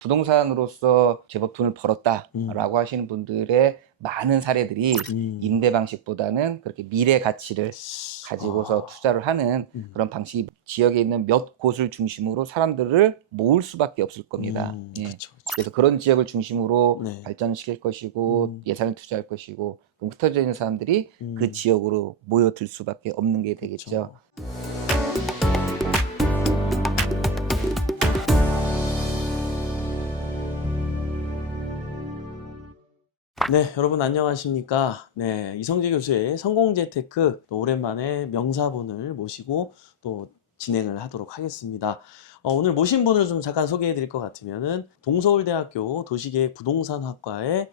부동산으로서 제법 돈을 음. 벌었다라고 하시는 분들의 많은 사례들이 음. 임대 방식보다는 그렇게 미래 가치를 가지고서 아. 투자를 하는 그런 방식이 지역에 있는 몇 곳을 중심으로 사람들을 모을 수밖에 없을 겁니다. 예. 그쵸, 그쵸. 그래서 그런 지역을 중심으로 네. 발전시킬 것이고 음. 예산을 투자할 것이고 그럼 흩어져 있는 사람들이 그 음. 지역으로 모여들 수밖에 없는 게 되겠죠. 그쵸. 네, 여러분 안녕하십니까? 네, 이성재 교수의 성공재테크 또 오랜만에 명사분을 모시고 또 진행을 하도록 하겠습니다. 오늘 모신 분을 좀 잠깐 소개해 드릴 것 같으면은 동서울대학교 도시계획 부동산학과의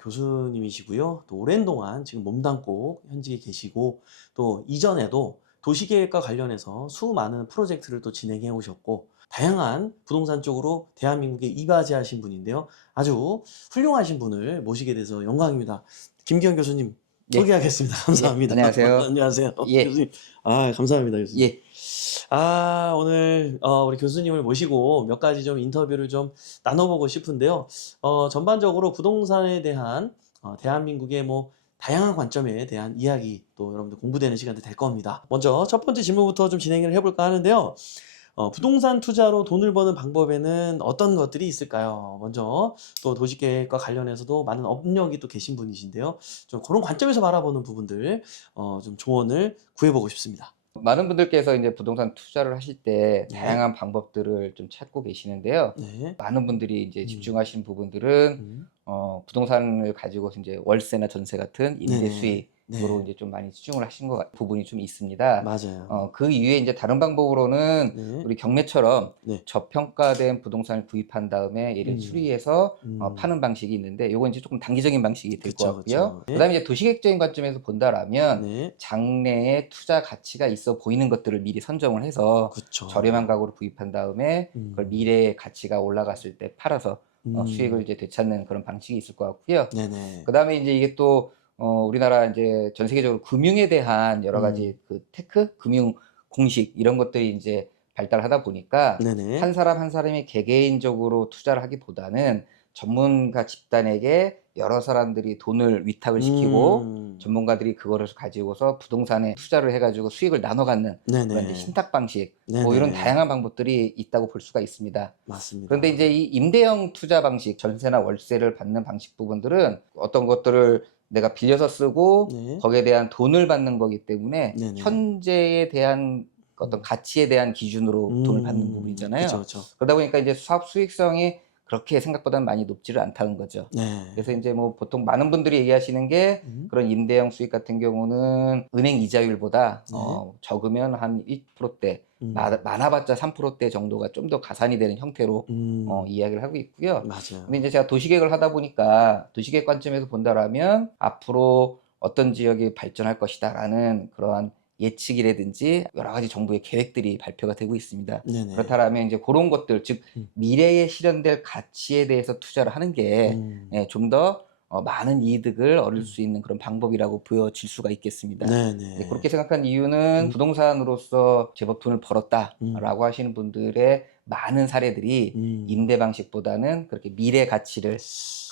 교수님이시고요. 또 오랜 동안 지금 몸담고 현직에 계시고 또 이전에도 도시계획과 관련해서 수많은 프로젝트를 또 진행해 오셨고 다양한 부동산 쪽으로 대한민국에 이바지하신 분인데요. 아주 훌륭하신 분을 모시게 돼서 영광입니다. 김기현 교수님 예. 소개하겠습니다. 예. 감사합니다. 안녕하세요. 안녕하세요. 예. 교수님. 감사합니다, 교수님. 예. 오늘 우리 교수님을 모시고 몇 가지 좀 인터뷰를 좀 나눠보고 싶은데요. 전반적으로 부동산에 대한 대한민국의 뭐 다양한 관점에 대한 이야기 또 여러분들 공부되는 시간도 될 겁니다. 먼저 첫 번째 질문부터 좀 진행을 해볼까 하는데요. 부동산 투자로 돈을 버는 방법에는 어떤 것들이 있을까요? 먼저 또 도시계획과 관련해서도 많은 업력이 또 계신 분이신데요. 좀 그런 관점에서 바라보는 부분들 좀 조언을 구해보고 싶습니다. 많은 분들께서 이제 부동산 투자를 하실 때 네, 다양한 방법들을 좀 찾고 계시는데요. 네, 많은 분들이 이제 음, 집중하시는 부분들은 음, 부동산을 가지고서 이제 월세나 전세 같은 임대 네네, 수익으로 네, 이제 좀 많이 집중을 하신 부분이 좀 있습니다. 맞아요. 그 이외에 이제 다른 방법으로는 네, 우리 경매처럼 네, 저평가된 부동산을 구입한 다음에 얘를 음, 수리해서 음, 파는 방식이 있는데 요건 이제 조금 단기적인 방식이 될 것 그쵸, 같고요. 그쵸. 네, 그다음에 이제 도시계획적인 관점에서 본다라면 네, 장래에 투자 가치가 있어 보이는 것들을 미리 선정을 해서 저렴한 그쵸. 가구로 구입한 다음에 그걸 음, 미래의 가치가 올라갔을 때 팔아서 수익을 음, 이제 되찾는 그런 방식이 있을 것 같고요. 네네, 그다음에 이제 이게 또 우리나라 이제 전 세계적으로 금융에 대한 여러 가지 그 테크, 금융 공식 이런 것들이 이제 발달하다 보니까 네네, 한 사람 한 사람이 개개인적으로 투자를 하기보다는 전문가 집단에게 여러 사람들이 돈을 위탁을 시키고 음, 전문가들이 그거를 가지고서 부동산에 투자를 해 가지고 수익을 나눠 갖는 그런 이제 네네, 신탁 방식 뭐 이런 네네, 다양한 방법들이 있다고 볼 수가 있습니다. 그런데 맞습니다. 이제 이 임대형 투자 방식, 전세나 월세를 받는 방식 부분들은 어떤 것들을 내가 빌려서 쓰고 네. 거기에 대한 돈을 받는 거기 때문에 네네. 현재에 대한 어떤 음. 가치에 대한 기준으로 돈을 받는 그쵸, 부분이잖아요. 그쵸. 그러다 보니까 이제 사업 수익성이 그렇게 생각보다는 많이 높지를 않다는 거죠. 그래서 네. 인제 뭐 보통 많은 분들이 얘기하시는 게 음. 그런 임대형 수익 같은 경우는 은행 이자율보다 네. 적으면 한 1%대 음. 많아봤자 3%대 정도가 좀 더 가산이 되는 형태로 음. 이야기를 하고 있고요. 근데 맞아요. 이제 제가 도시계획을 하다 보니까 도시계획 관점에서 본다라면 '앞으로 어떤 지역이 발전할 것이다.'라는 그러한 예측이라든지 여러 가지 정부의 계획들이 발표가 되고 있습니다. 네네. 그렇다라면 이제 고런 것들 즉 음. 미래에 실현될 가치에 대해서 투자를 하는 게 음. 예 좀 더 많은 이득을 얻을 음. 수 있는 그런 방법이라고 보여질 수가 있겠습니다. 예 그렇게 네네. 생각한 이유는 음. 부동산으로서 제법 돈을 음. 벌었다라고 하시는 분들의 많은 사례들이 음. 임대 방식보다는 그렇게 미래 가치를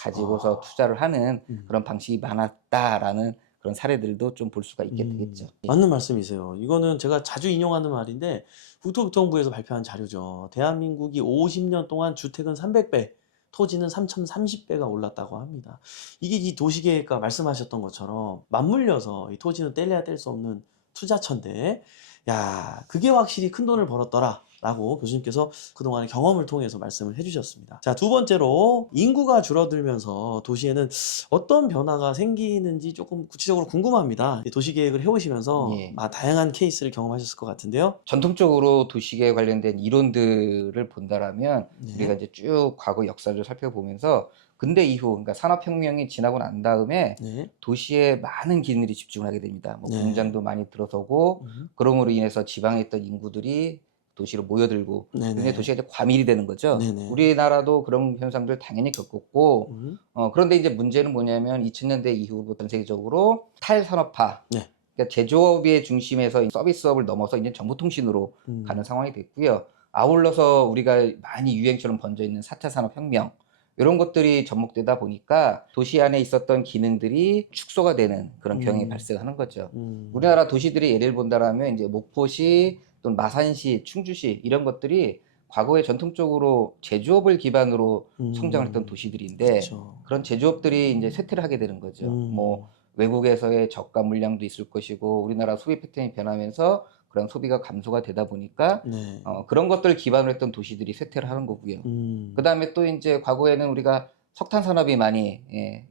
가지고서 아. 투자를 하는 음. 그런 방식이 많았다라는 그런 사례들도 좀 볼 수가 있게 되겠죠. 예. 맞는 말씀이세요. 이거는 제가 자주 인용하는 말인데 국토교통부에서 발표한 자료죠. 대한민국이 50년 동안 주택은 300배, 토지는 3030배가 올랐다고 합니다. 이게 이 도시계획과 말씀하셨던 것처럼 맞물려서 이 토지는 떼려야 뗄 수 없는 투자처인데 야, 그게 확실히 큰돈을 벌었더라라고 교수님께서 그동안의 경험을 통해서 말씀을 해 주셨습니다. 자, 두 번째로 인구가 줄어들면서 도시에는 어떤 변화가 생기는지 조금 구체적으로 궁금합니다. 도시 계획을 해 오시면서 예. 다양한 케이스를 경험하셨을 것 같은데요. 전통적으로 도시계에 관련된 이론들을 본다라면 우리가 네. 이제 쭉 과거 역사를 살펴보면서 근대 이후 그러니까 산업혁명이 지나고 난 다음에 네. 도시에 많은 기능들이 집중을 하게 됩니다. 뭐 네. 공장도 많이 들어서고 음. 그럼으로 인해서 지방에 있던 인구들이 도시로 모여들고 그래서 네네. 도시가 이제 과밀이 되는 거죠. 네네. 우리나라도 그런 현상들 당연히 겪었고 음. 그런데 이제 문제는 뭐냐면 2000년대 이후부터 전 세계적으로 탈산업화 네. 그러니까 제조업의 중심에서 서비스업을 넘어서 이제 정보통신으로 가는 음. 상황이 됐고요. 아울러서 우리가 많이 유행처럼 번져 있는 4차 산업혁명 이런 것들이 접목되다 보니까 도시 안에 있었던 기능들이 축소가 되는 그런 경향이 음, 발생하는 거죠. 음, 우리나라 도시들의 예를 본다라면 이제 목포시 또는 마산시, 충주시 이런 것들이 과거에 전통적으로 제조업을 기반으로 성장을 했던 도시들인데 그쵸. 그런 제조업들이 이제 쇠퇴를 하게 되는 거죠. 뭐 외국에서의 저가 물량도 있을 것이고 우리나라 소비 패턴이 변하면서 그런 소비가 감소가 되다 보니까 네. 그런 것들을 기반으로 했던 도시들이 쇠퇴를 하는 거고요. 음, 그다음에 또 이제 과거에는 우리가 석탄 산업이 많이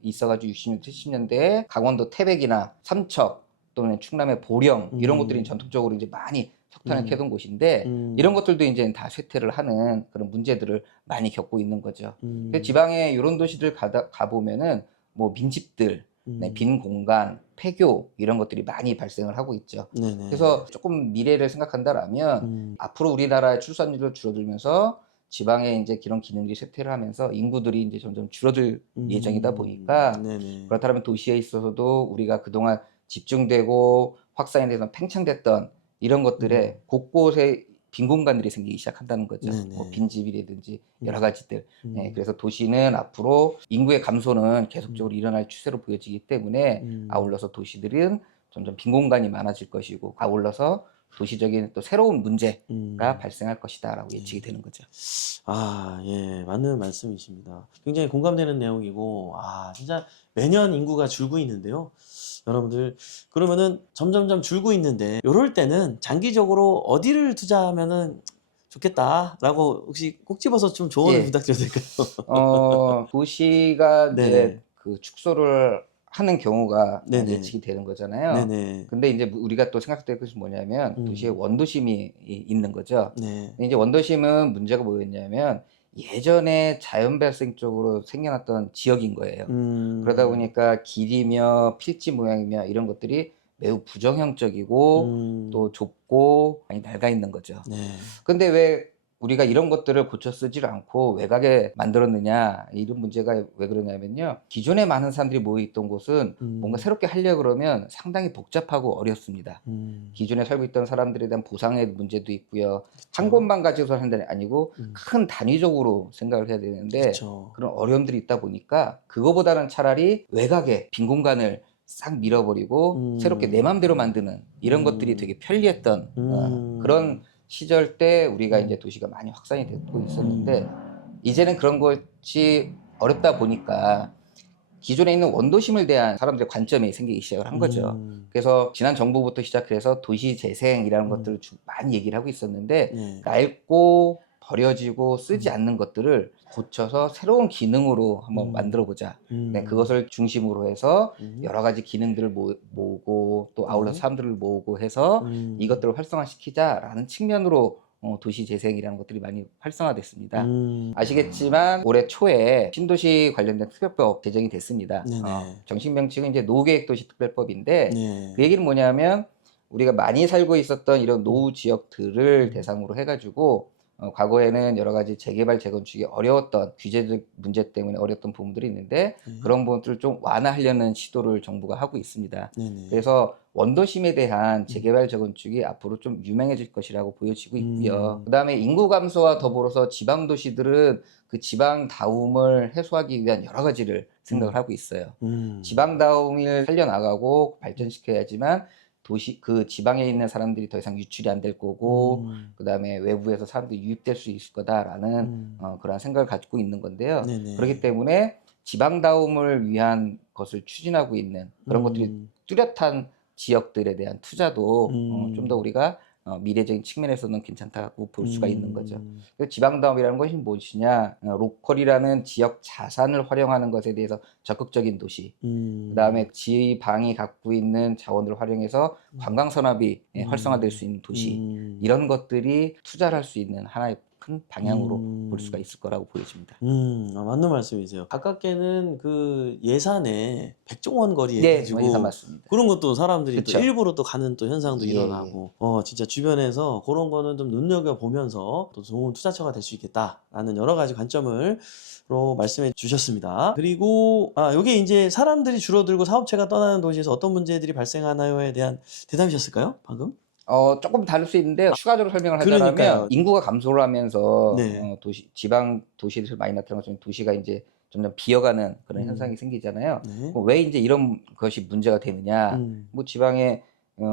있어가지고 60년, 70년대에 강원도 태백이나 삼척 또는 충남의 보령 이런 곳들이 음, 전통적으로 이제 많이 석탄을 음, 캐던 곳인데 이런 음, 것들도 이제 다 쇠퇴를 하는 그런 문제들을 많이 겪고 있는 거죠. 그래서 음, 지방에 이런 도시들 가보면은 뭐 민집들, 네, 음, 빈 공간, 폐교 이런 것들이 많이 발생을 하고 있죠. 네네. 그래서 조금 미래를 생각한다라면 음, 앞으로 우리나라의 출산율이 줄어들면서 지방에 이제 그런 기능들이 쇠퇴를 하면서 인구들이 이제 점점 줄어들 예정이다 보니까 네네. 그렇다면 도시에 있어서도 우리가 그동안 집중되고 확산에 대해서 팽창됐던 이런 음, 것들에 곳곳에 빈 공간들이 생기기 시작한다는 거죠. 뭐 네네. 빈집이라든지 여러 음, 가지들. 음, 그래서 도시는 앞으로 인구의 감소는 음, 계속적으로 일어날 추세로 보여지기 때문에 음, 아울러서 도시들은 점점 빈 공간이 많아질 것이고 아울러서 도시적인 또 새로운 문제가 음, 발생할 것이다라고 예측이 네. 되는 거죠. 아, 예, 맞는 말씀이십니다. 굉장히 공감되는 내용이고, 아, 진짜 매년 인구가 줄고 있는데요. 여러분들, 그러면은 점점점 줄고 있는데, 요럴 때는 장기적으로 어디를 투자하면은 좋겠다라고 혹시 꼭 집어서 좀 조언을 예. 부탁드려도 될까요? 도시가 이제 네네, 그 축소를 하는 경우가 네네, 예측이 되는 거잖아요. 네네, 근데 이제 우리가 또 생각될 것이 뭐냐면 도시에 음, 원도심이 있는 거죠. 네, 근데 이제 원도심은 문제가 뭐였냐면 예전에 자연 발생적으로 생겨났던 지역인 거예요. 그러다 음, 보니까 길이며 필지 모양이며 이런 것들이 매우 부정형적이고 또 음, 좁고 많이 낡아 있는 거죠. 네, 근데 왜 우리가 이런 것들을 고쳐 쓰지를 않고 외곽에 만들었느냐 이런 문제가 왜 그러냐면요. 기존에 많은 사람들이 모여 있던 곳은 뭔가 음, 새롭게 하려 그러면 상당히 복잡하고 어렵습니다. 기존에 살고 있던 사람들에 대한 보상의 문제도 있고요. 한 그쵸, 곳만 가지고 사는 게 아니고 음, 큰 단위적으로 생각을 해야 되는데 그쵸, 그런 어려움들이 있다 보니까 그거보다는 차라리 외곽에 빈 공간을 싹 밀어버리고 새롭게 내 음, 맘대로 만드는 이런 것들이 음, 되게 편리했던 그런 음, 시절 때 우리가 이제 음, 도시가 많이 확산이 되고 있었는데 음, 이제는 그런 것이 어렵다 보니까 기존에 있는 원도심을 대한 사람들의 관점이 생기기 시작을 한 거죠. 음, 그래서 지난 정부부터 시작해서 도시 재생이라는 음, 것들을 많이 얘기를 하고 있었는데 네, 낡고 버려지고 쓰지 음, 않는 것들을 고쳐서 새로운 기능으로 한번 음, 만들어 보자. 네, 음, 그것을 중심으로 해서 음, 여러 가지 기능들을 모으고 또 아울러 네, 사람들을 모으고 해서 음, 이것들을 활성화시키자라는 측면으로 도시 재생이라는 것들이 많이 활성화됐습니다. 음, 아시겠지만 올해 초에 신도시 관련된 특별법 제정이 됐습니다. 네네, 정식 명칭은 이제 노계획도시특별법인데 그 네, 얘기는 뭐냐면 우리가 많이 살고 있었던 이런 음, 노후 지역들을 음, 대상으로 해가지고 과거에는 여러 가지 재개발 재건축이 어려웠던 규제적 문제 때문에 어려웠던 부분들이 있는데 네, 그런 부분들을 좀 완화하려는 시도를 정부가 하고 있습니다. 네네, 그래서 원도심에 대한 음, 재개발 재건축이 앞으로 좀 유명해질 것이라고 보여지고 있고요. 음, 그다음에 인구 감소와 더불어서 지방 도시들은 그 지방다움을 해소하기 위한 여러 가지를 생각을 음, 하고 있어요. 음, 지방다움을 살려나가고 발전시켜야지만 도시 그 지방에 있는 사람들이 더 이상 유출이 안 될 거고 그다음에 외부에서 사람들이 유입될 수 있을 거다라는 음, 그런 생각을 가지고 있는 건데요. 그렇기 네네, 때문에 지방다움을 위한 것을 추진하고 있는 그런 것들이 음, 뚜렷한 지역들에 대한 투자도 좀 더 음, 우리가 미래적인 측면에서는 괜찮다고 볼 수가 있는 거죠. 음, 그 지방다움이라는 것이 무엇이냐? 로컬이라는 지역 자산을 활용하는 것에 대해서 적극적인 도시. 음, 그다음에 지방이 갖고 있는 자원을 활용해서 관광 산업이 활성화될 음, 수 있는 도시. 음, 이런 것들이 투자를 할 수 있는 하나의 큰 방향으로 볼 수가 음. 있을 거라고 보여집니다. 맞는 말씀이세요. 가깝게는 그 예산에 백종원 거리 네, 예산 해가지고 맞습니다. 그런 것도 사람들이 또 그쵸. 일부러 또 가는 또 현상도 예, 예. 일어나고, 진짜 주변에서 그런 거는 좀 눈여겨보면서 또 좋은 투자처가 될 수 있겠다라는 여러 가지 관점을 말씀해 주셨습니다. 그리고, 요게 이제 사람들이 줄어들고 사업체가 떠나는 도시에서 어떤 문제들이 발생하나요에 대한 대답이셨을까요? 방금? 조금 다를 수 있는데 추가적으로 설명을 그러니까요. 하자면 인구가 감소를 하면서 네. 지방 도시에서 많이 나타나는 것처럼 도시가 이제 점점 비어가는 그런 음. 현상이 생기잖아요. 네. 왜 이제 이런 것이 문제가 되느냐? 음. 뭐 지방에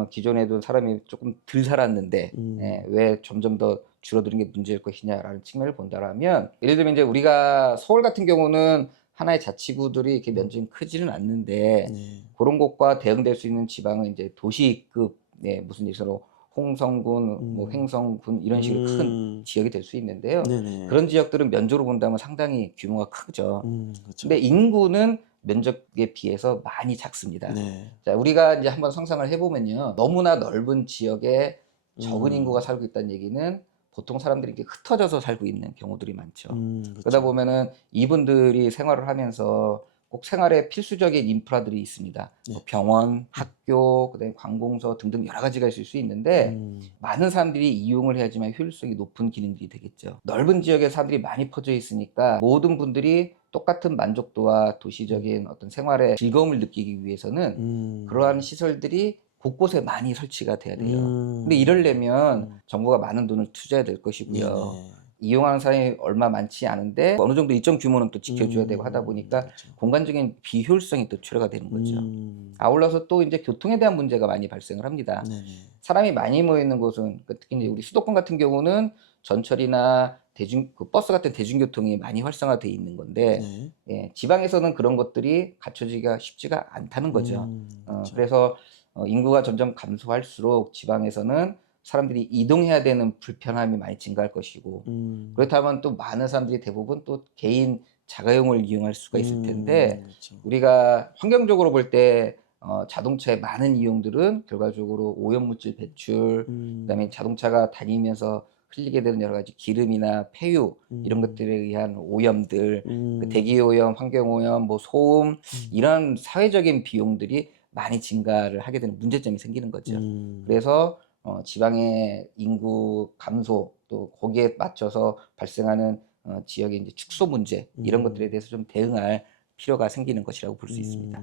기존에도 사람이 조금 덜 살았는데 음. 왜 점점 더 줄어드는 게 문제일 것이냐라는 측면을 본다라면 예를 들면 이제 우리가 서울 같은 경우는 하나의 자치구들이 이렇게 면적이 크지는 않는데 네. 그런 곳과 대응될 수 있는 지방은 이제 도시급 무슨 예시로 홍성군, 뭐 음. 횡성군 이런 식으로 큰 음. 지역이 될 수 있는데요. 네네. 그런 지역들은 면적으로 본다면 상당히 규모가 크죠. 근데 그렇죠. 인구는 면적에 비해서 많이 작습니다. 네. 자, 우리가 이제 한번 상상을 해보면요. 너무나 넓은 지역에 적은 인구가 음. 살고 있다는 얘기는 보통 사람들이 이렇게 흩어져서 살고 있는 경우들이 많죠. 그러다 그렇죠. 보면은 이분들이 생활을 하면서 꼭 생활에 필수적인 인프라들이 있습니다. 네. 뭐 병원, 학교, 그다음에 관공서 등등 여러 가지가 있을 수 있는데 많은 사람들이 이용을 해야지만 효율성이 높은 기능들이 되겠죠. 넓은 지역에 사람들이 많이 퍼져 있으니까 모든 분들이 똑같은 만족도와 도시적인 어떤 생활의 즐거움을 느끼기 위해서는 그러한 시설들이 곳곳에 많이 설치가 돼야 돼요. 근데 이러려면 정부가 많은 돈을 투자해야 될 것이고요. 네네. 이용하는 사람이 얼마 많지 않은데 어느 정도 일정 규모는 또 지켜줘야 되고 하다 보니까 그렇죠. 공간적인 비효율성이 또 초래가 되는 거죠. 음. 아울러서 또 이제 교통에 대한 문제가 많이 발생을 합니다. 네네. 사람이 많이 모여 있는 곳은 특히 이제 우리 수도권 같은 경우는 전철이나 버스 같은 대중교통이 많이 활성화돼 있는 건데 네. 지방에서는 그런 것들이 갖춰지기가 쉽지가 않다는 거죠. 그렇죠. 그래서 인구가 점점 감소할수록 지방에서는 사람들이 이동해야 되는 불편함이 많이 증가할 것이고 그렇다면 또 많은 사람들이 대부분 또 개인 자가용을 이용할 수가 있을 텐데 그렇죠. 우리가 환경적으로 볼 때 자동차의 많은 이용들은 결과적으로 오염물질 배출, 그다음에 자동차가 다니면서 흘리게 되는 여러 가지 기름이나 폐유 이런 것들에 의한 오염들, 그 대기 오염, 환경 오염, 뭐 소음 이런 사회적인 비용들이 많이 증가를 하게 되는 문제점이 생기는 거죠. 그래서 지방의 인구 감소 또 거기에 맞춰서 발생하는 지역의 이제 축소 문제 이런 것들에 대해서 좀 대응할 필요가 생기는 것이라고 볼 수 있습니다.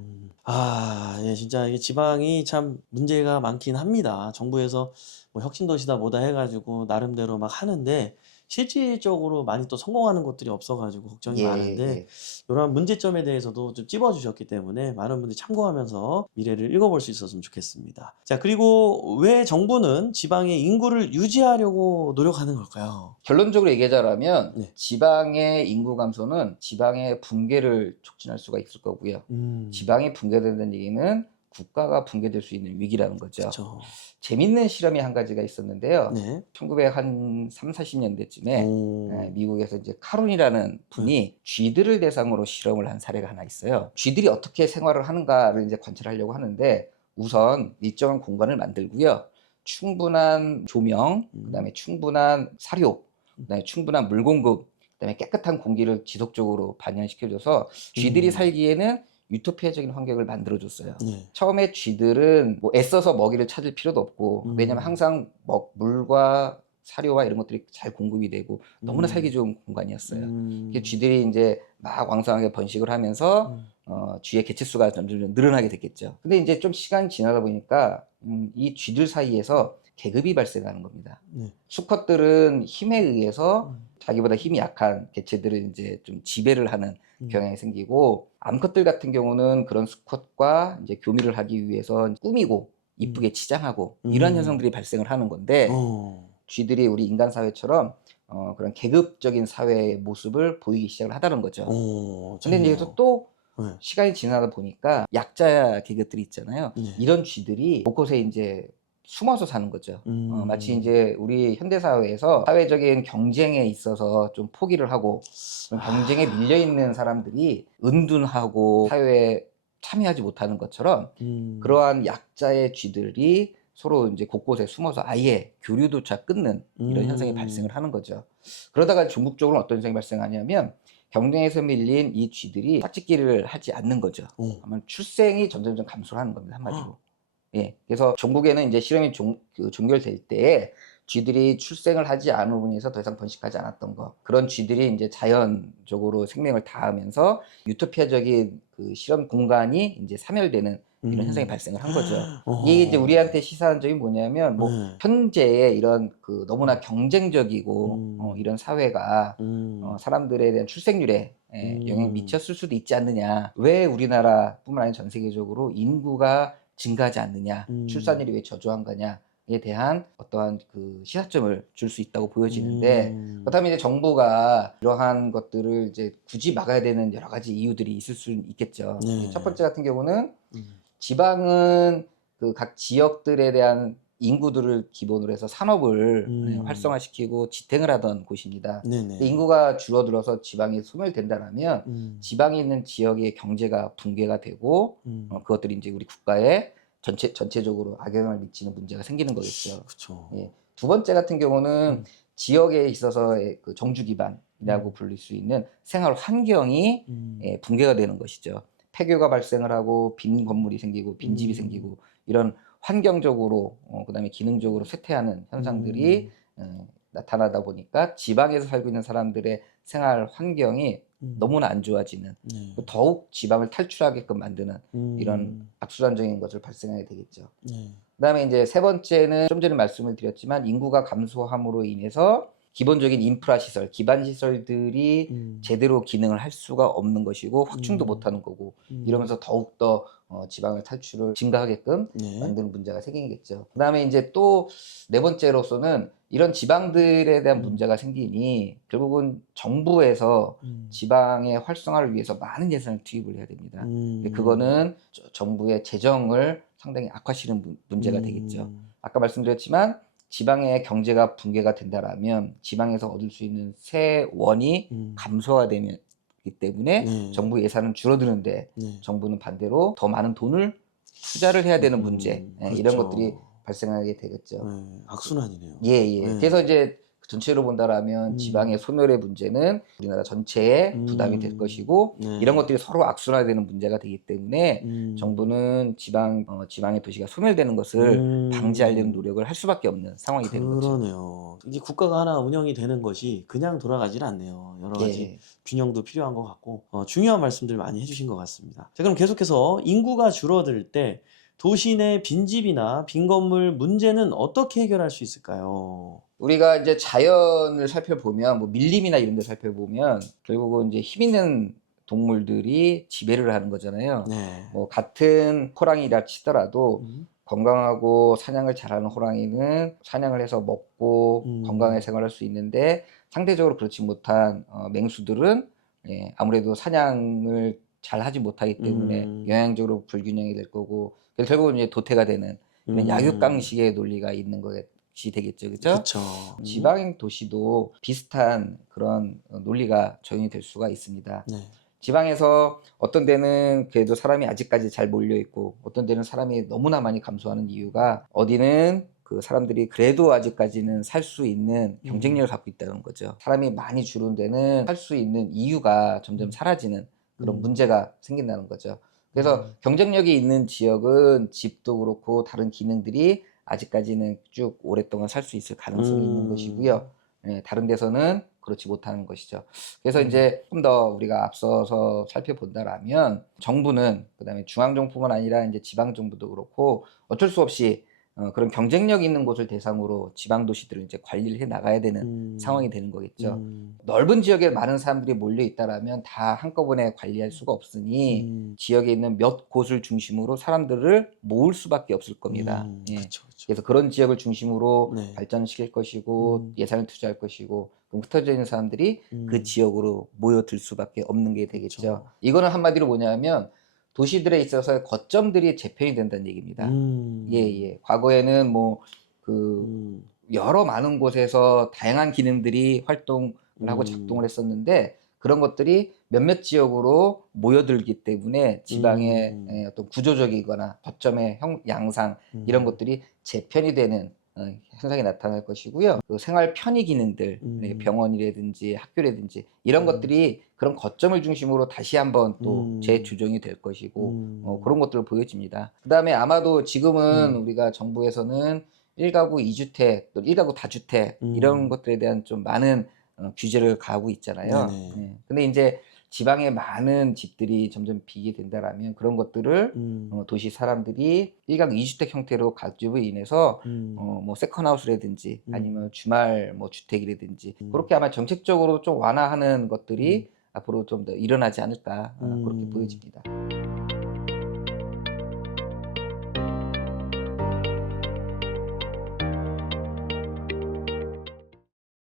예, 진짜 이게 지방이 참 문제가 많긴 합니다. 정부에서 뭐 혁신도시다 뭐다 해가지고 나름대로 막 하는데 실질적으로 많이 또 성공하는 곳들이 없어가지고 걱정이 예, 많은데 예. 이러한 문제점에 대해서도 좀 찝어주셨기 때문에 많은 분들이 참고하면서 미래를 읽어볼 수 있었으면 좋겠습니다. 자, 그리고 왜 정부는 지방의 인구를 유지하려고 노력하는 걸까요? 결론적으로 얘기하자면 네. 지방의 인구 감소는 지방의 붕괴를 촉진할 수가 있을 거고요. 지방이 붕괴된다는 얘기는 국가가 붕괴될 수 있는 위기라는 거죠. 그렇죠. 재밌는 실험이 한 가지가 있었는데요. 네. 1930, 40년대쯤에 오. 미국에서 이제 카룬이라는 분이 쥐들을 대상으로 실험을 한 사례가 하나 있어요. 쥐들이 어떻게 생활을 하는가를 이제 관찰하려고 하는데 우선 일정한 공간을 만들고요. 충분한 조명, 그다음에 충분한 사료, 그다음에 충분한 물 공급, 그다음에 깨끗한 공기를 지속적으로 반영시켜줘서 쥐들이 살기에는 유토피아적인 환경을 만들어줬어요. 네. 처음에 쥐들은 뭐 애써서 먹이를 찾을 필요도 없고 왜냐면 항상 물과 사료와 이런 것들이 잘 공급이 되고 너무나 살기 좋은 공간이었어요. 쥐들이 이제 막 왕성하게 번식을 하면서 쥐의 개체수가 점점 늘어나게 됐겠죠. 근데 이제 좀 시간이 지나다 보니까 이 쥐들 사이에서 계급이 발생하는 겁니다. 수컷들은 힘에 의해서 자기보다 힘이 약한 개체들을 이제 좀 지배를 하는 경향이 생기고 암컷들 같은 경우는 그런 수컷과 이제 교미를 하기 위해서 꾸미고 이쁘게 치장하고 이런 현상들이 발생을 하는 건데 쥐들이 우리 인간 사회처럼 그런 계급적인 사회의 모습을 보이기 시작을 하다는 거죠. 근데 이제 또 시간이 지나다 보니까 약자 계급들이 있잖아요. 이런 쥐들이 곳곳에 이제 숨어서 사는 거죠. 마치 이제 우리 현대 사회에서 사회적인 경쟁에 있어서 좀 포기를 하고 그런 경쟁에 밀려 있는 사람들이 은둔하고 사회에 참여하지 못하는 것처럼 그러한 약자의 쥐들이 서로 이제 곳곳에 숨어서 아예 교류조차 끊는 이런 현상이 발생을 하는 거죠. 그러다가 전국적으로 어떤 현상이 발생하냐면 경쟁에서 밀린 이 쥐들이 짝짓기를 하지 않는 거죠. 아마 출생이 점점점 감소를 하는 겁니다. 한마디로. 예. 그래서 전국에는 이제 실험이 종결될 때에 쥐들이 출생을 하지 않은 분에서 더 이상 번식하지 않았던 거. 그런 쥐들이 이제 자연적으로 생명을 다하면서 유토피아적인 그 실험 공간이 이제 사멸되는 이런 현상이 발생을 한 거죠. 어. 이게 이제 우리한테 시사하는 점이 뭐냐면 뭐 네. 현재의 이런 그 너무나 경쟁적이고 이런 사회가 사람들에 대한 출생률에 영향을 미쳤을 수도 있지 않느냐. 왜 우리나라뿐만 아니라 전 세계적으로 인구가 증가하지 않느냐, 출산율이 왜 저조한 거냐에 대한 어떠한 그 시사점을 줄 수 있다고 보여지는데, 그렇다면 이제 정부가 이러한 것들을 이제 굳이 막아야 되는 여러 가지 이유들이 있을 수는 있겠죠. 네. 첫 번째 같은 경우는 지방은 그 각 지역들에 대한 인구들을 기본으로 해서 산업을 활성화시키고 지탱을 하던 곳입니다. 근데 네네. 인구가 줄어들어서 지방이 소멸된다라면 지방에 있는 지역의 경제가 붕괴가 되고 그것들이 이제 우리 국가에 전체적으로 악영향을 미치는 문제가 생기는 거겠죠. 그쵸. 예. 두 번째 같은 경우는 지역에 있어서의 그 정주 기반이라고 불릴 수 있는 생활 환경이 붕괴가 되는 것이죠. 폐교가 발생을 하고 빈 건물이 생기고 빈집이 생기고 이런 환경적으로 그다음에 기능적으로 쇠퇴하는 현상들이 나타나다 보니까 지방에서 살고 있는 사람들의 생활 환경이 너무나 안 좋아지는, 네. 더욱 지방을 탈출하게끔 만드는 이런 악순환적인 것을 발생하게 되겠죠. 네. 그다음에 이제 세 번째는 좀 전에 말씀을 드렸지만 인구가 감소함으로 인해서 기본적인 인프라 시설, 기반 시설들이 제대로 기능을 할 수가 없는 것이고 확충도 못하는 거고, 이러면서 더욱더 지방을 탈출을 증가하게끔 네. 만드는 문제가 생기겠죠. 그다음에 이제 또 네 번째로서는 이런 지방들에 대한 문제가 생기니 결국은 정부에서 지방의 활성화를 위해서 많은 예산을 투입을 해야 됩니다. 그거는 정부의 재정을 상당히 악화시키는 문제가 되겠죠. 아까 말씀드렸지만 지방의 경제가 붕괴가 된다라면 지방에서 얻을 수 있는 세원이 감소가 되기 때문에 네. 정부 예산은 줄어드는데 네. 정부는 반대로 더 많은 돈을 투자를 해야 되는 문제, 이런 그렇죠. 것들이 발생하게 되겠죠. 네. 악순환이네요. 예. 네. 그래서 이제 전체로 본다라면 지방의 소멸의 문제는 우리나라 전체에 부담이 될 것이고, 네. 이런 것들이 서로 악순환되는 문제가 되기 때문에 정부는 지방의 도시가 소멸되는 것을 방지하려는 노력을 할 수밖에 없는 상황이 되는 거죠. 그러네요. 이게 국가가 하나 운영이 되는 것이 그냥 돌아가질 않네요. 여러 가지 예. 균형도 필요한 것 같고 중요한 말씀들 많이 해주신 것 같습니다. 자, 그럼 계속해서 인구가 줄어들 때 도시 내 빈집이나 빈 건물 문제는 어떻게 해결할 수 있을까요? 우리가 이제 자연을 살펴보면 뭐 밀림이나 이런 데 살펴보면 결국은 이제 힘 있는 동물들이 지배를 하는 거잖아요. 네. 뭐 같은 호랑이라 치더라도 건강하고 사냥을 잘하는 호랑이는 사냥을 해서 먹고 건강하게 생활할 수 있는데, 상대적으로 그렇지 못한 맹수들은 아무래도 사냥을 잘 하지 못하기 때문에 영양적으로 불균형이 될 거고, 그래서 결국은 이제 도태가 되는 이런 약육강식의 논리가 있는 것이 되겠죠. 그렇죠? 그쵸. 지방 도시도 비슷한 그런 논리가 적용이 될 수가 있습니다. 네. 지방에서 어떤 데는 그래도 사람이 아직까지 잘 몰려 있고 어떤 데는 사람이 너무나 많이 감소하는 이유가, 어디는 그 사람들이 그래도 아직까지는 살 수 있는 경쟁력을 갖고 있다는 거죠. 사람이 많이 줄은 데는 살 수 있는 이유가 점점 사라지는 그런 문제가 생긴다는 거죠. 그래서 경쟁력이 있는 지역은 집도 그렇고 다른 기능들이 아직까지는 쭉 오랫동안 살 수 있을 가능성이 있는 것이고요. 다른 데서는 그렇지 못하는 것이죠. 그래서 이제 좀 더 우리가 앞서서 살펴본다라면 정부는, 그다음에 중앙정부뿐만 아니라 이제 지방정부도 그렇고 어쩔 수 없이 그런 경쟁력 있는 곳을 대상으로 지방 도시들을 이제 관리를 해 나가야 되는 상황이 되는 거겠죠. 넓은 지역에 많은 사람들이 몰려 있다라면 다 한꺼번에 관리할 수가 없으니 지역에 있는 몇 곳을 중심으로 사람들을 모을 수밖에 없을 겁니다. 그쵸. 그래서 그런 지역을 중심으로 네. 발전시킬 것이고 예산을 투자할 것이고, 그럼 흩어져 있는 사람들이 그 지역으로 모여들 수밖에 없는 게 되겠죠. 그쵸. 이거는 한마디로 뭐냐면 도시들에 있어서 거점들이 재편이 된다는 얘기입니다. 과거에는 뭐 그 여러 많은 곳에서 다양한 기능들이 활동을 하고 작동을 했었는데, 그런 것들이 몇몇 지역으로 모여들기 때문에 지방의 어떤 구조적이거나 거점의 양상, 이런 것들이 재편이 되는 현상이 나타날 것이고요. 그 생활 편의 기능들, 병원이라든지 학교라든지 이런 것들이 그런 거점을 중심으로 다시 한번 또 재조정이 될 것이고, 그런 것들을 보여집니다. 그 다음에 아마도 지금은 우리가 정부에서는 1가구 2주택, 또 1가구 다주택 이런 것들에 대한 좀 많은 규제를 가하고 있잖아요. 근데 이제 지방에 많은 집들이 점점 비게 된다라면 그런 것들을 도시 사람들이 1각 2주택 형태로 가집으로 인해서 뭐 세컨하우스라든지 아니면 주말 뭐 주택이라든지 그렇게 아마 정책적으로 좀 완화하는 것들이 앞으로 좀 더 일어나지 않을까 그렇게 보여집니다.